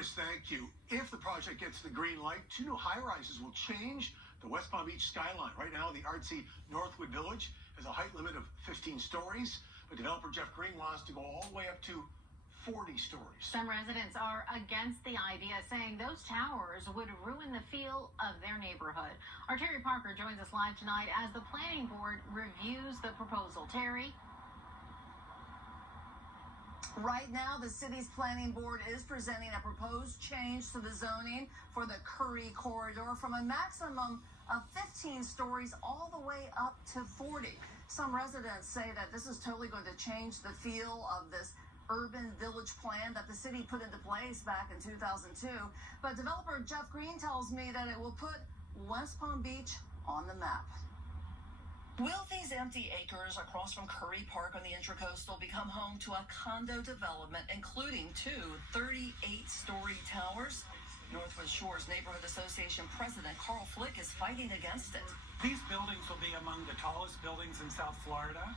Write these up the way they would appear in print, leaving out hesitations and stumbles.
Chris, thank you. If the project gets the green light, 2 new high-rises will change the West Palm Beach skyline. Right now, the artsy Northwood Village has a height limit of 15 stories, but developer Jeff Green wants to go all the way up to 40 stories. Some residents are against the idea, saying those towers would ruin the feel of their neighborhood. Our Terry Parker joins us live tonight as the planning board reviews the proposal. Terry? Right now, the city's planning board is presenting a proposed change to the zoning for the Currie Corridor from a maximum of 15 stories all the way up to 40. Some residents say that this is totally going to change the feel of this urban village plan that the city put into place back in 2002. But developer Jeff Green tells me that it will put West Palm Beach on the map. Will these empty acres across from Currie Park on the Intracoastal become home to a condo development, including 2 38-story towers? Northwood Shores Neighborhood Association President Carl Flick is fighting against it. These buildings will be among the tallest buildings in South Florida.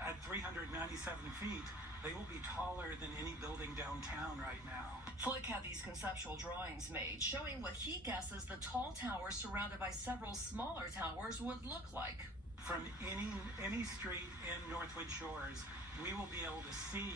At 397 feet, they will be taller than any building downtown right now. Flick had these conceptual drawings made showing what he guesses the tall towers surrounded by several smaller towers would look like. From any street in Northwood Shores, we will be able to see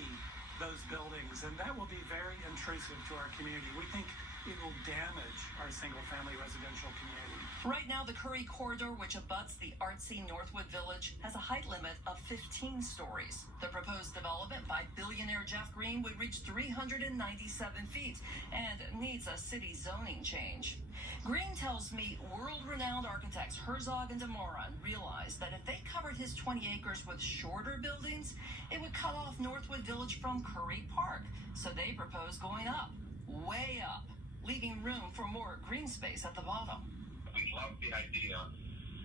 those buildings, and that will be very intrusive to our community. We think it will damage our single-family residential community. Right now, the Currie Corridor, which abuts the artsy Northwood Village, has a height limit of 15 stories. The proposed development by billionaire Jeff Green would reach 397 feet and needs a city zoning change. Green tells me world-renowned architects Herzog and DeMoran realized that if they covered his 20 acres with shorter buildings, it would cut off Northwood Village from Currie Park. So they propose going up, way up, leaving room for more green space at the bottom. We love the idea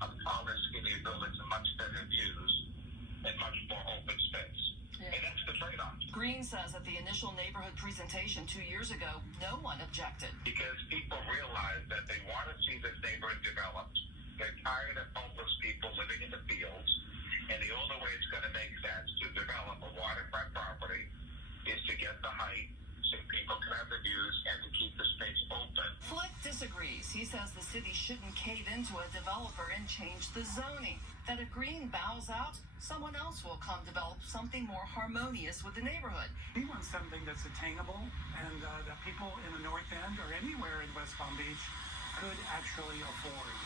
of taller, skinnier buildings and much better views and much more open space. Yeah. And that's the trade-off. Green says at the initial neighborhood presentation 2 years ago, no one objected. Because people realize that they want to see this neighborhood developed. They're tired of homeless people living in the fields. And the only way it's going to make sense to develop a waterfront property is to get the height so people can have the views and to keep the space open. Flick disagrees. He says the city shouldn't cave into a developer and change the zoning. That if Green bows out, someone else will come develop something more harmonious with the neighborhood. We want something that's attainable and that people in the North End or anywhere in West Palm Beach could actually afford.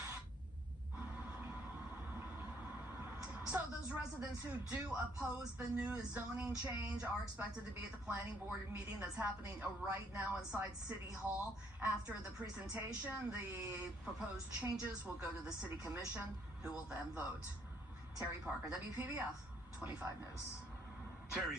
So those residents who do oppose the new zoning change are expected to be at the planning board meeting that's happening right now inside City Hall. After the presentation, the proposed changes will go to the City Commission, who will then vote. Terry Parker, WPBF 25 News. Terry.